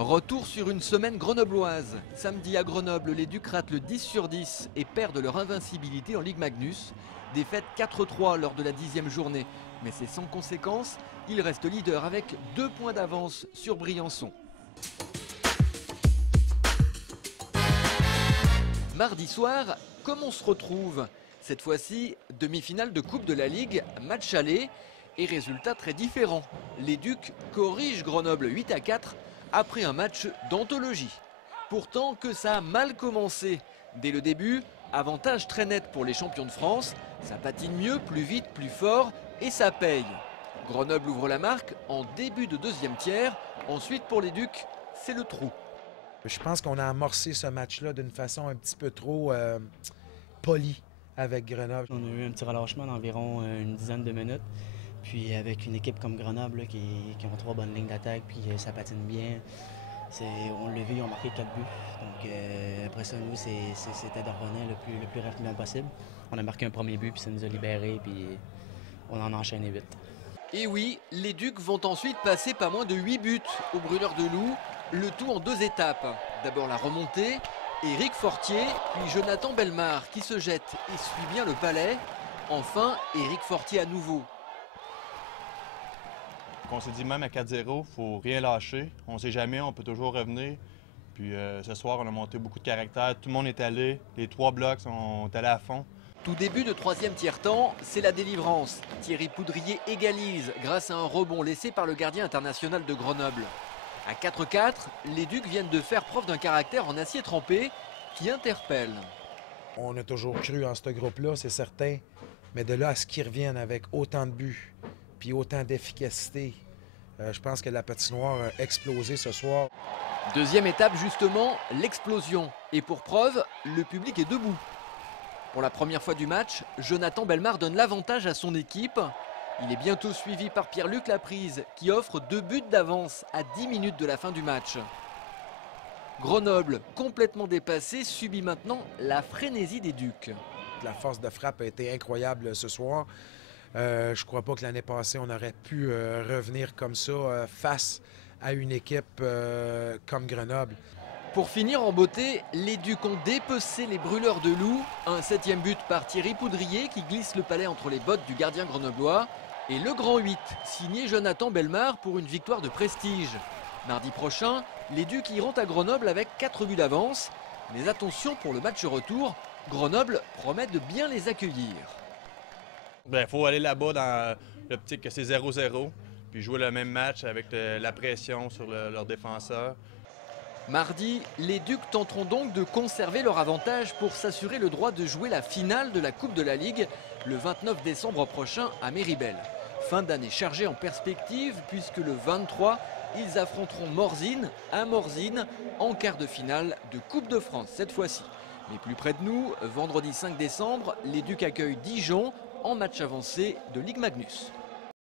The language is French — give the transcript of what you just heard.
Retour sur une semaine grenobloise. Samedi à Grenoble, les Ducs ratent le 10 sur 10 et perdent leur invincibilité en Ligue Magnus. Défaite 4-3 lors de la 10e journée. Mais c'est sans conséquence, ils restent leaders avec 2 points d'avance sur Briançon. Mardi soir, comme on se retrouve? Cette fois-ci, demi-finale de Coupe de la Ligue, match aller et résultat très différent. Les Ducs corrigent Grenoble 8-4 après un match d'anthologie. Pourtant que ça a mal commencé. Dès le début, avantage très net pour les champions de France. Ça patine mieux, plus vite, plus fort et ça paye. Grenoble ouvre la marque en début de deuxième tiers. Ensuite pour les Ducs, c'est le trou. Je pense qu'on a amorcé ce match-là d'une façon un petit peu trop polie avec Grenoble. On a eu un petit relâchement d'environ une dizaine de minutes. Puis avec une équipe comme Grenoble là, qui ont 3 bonnes lignes d'attaque, puis ça patine bien. On l'a vu, ils ont marqué 4 buts. Donc après ça, nous, c'était de revenir le plus rapidement possible. On a marqué un premier but, puis ça nous a libérés, puis on en a enchaîné vite. Et oui, les Ducs vont ensuite passer pas moins de 8 buts au brûleur de loup, le tout en 2 étapes. D'abord la remontée, Éric Fortier, puis Jonathan Bellemare qui se jette et suit bien le palais. Enfin, Éric Fortier à nouveau. On s'est dit même à 4-0, il ne faut rien lâcher. On ne sait jamais, on peut toujours revenir. Puis ce soir, on a monté beaucoup de caractère. Tout le monde est allé. Les 3 blocs sont allés à fond. Tout début de 3e tiers-temps, c'est la délivrance. Thierry Poudrier égalise grâce à un rebond laissé par le gardien international de Grenoble. À 4-4, les Ducs viennent de faire preuve d'un caractère en acier trempé qui interpelle. On a toujours cru en ce groupe-là, c'est certain. Mais de là à ce qu'ils reviennent avec autant de buts puis autant d'efficacité, je pense que la patinoire a explosé ce soir. Deuxième étape justement, l'explosion. Et pour preuve, le public est debout. Pour la première fois du match, Jonathan Bellemare donne l'avantage à son équipe. Il est bientôt suivi par Pierre-Luc Laprise qui offre 2 buts d'avance à 10 minutes de la fin du match. Grenoble, complètement dépassé, subit maintenant la frénésie des Ducs. La force de frappe a été incroyable ce soir. Je ne crois pas que l'année passée, on aurait pu revenir comme ça face à une équipe comme Grenoble. Pour finir en beauté, les Ducs ont dépecé les brûleurs de loup. Un 7e but par Thierry Poudrier qui glisse le palais entre les bottes du gardien grenoblois. Et le grand 8, signé Jonathan Bellemare pour une victoire de prestige. Mardi prochain, les Ducs iront à Grenoble avec 4 buts d'avance. Mais attention pour le match retour, Grenoble promet de bien les accueillir. Il faut aller là-bas dans l'optique que c'est 0-0, puis jouer le même match avec la pression sur leurs défenseurs. Mardi, les Ducs tenteront donc de conserver leur avantage pour s'assurer le droit de jouer la finale de la Coupe de la Ligue le 29 décembre prochain à Méribel. Fin d'année chargée en perspective puisque le 23, ils affronteront Morzine à Morzine en quart de finale de Coupe de France cette fois-ci. Mais plus près de nous, vendredi 5 décembre, les Ducs accueillent Dijon en match avancé de Ligue Magnus.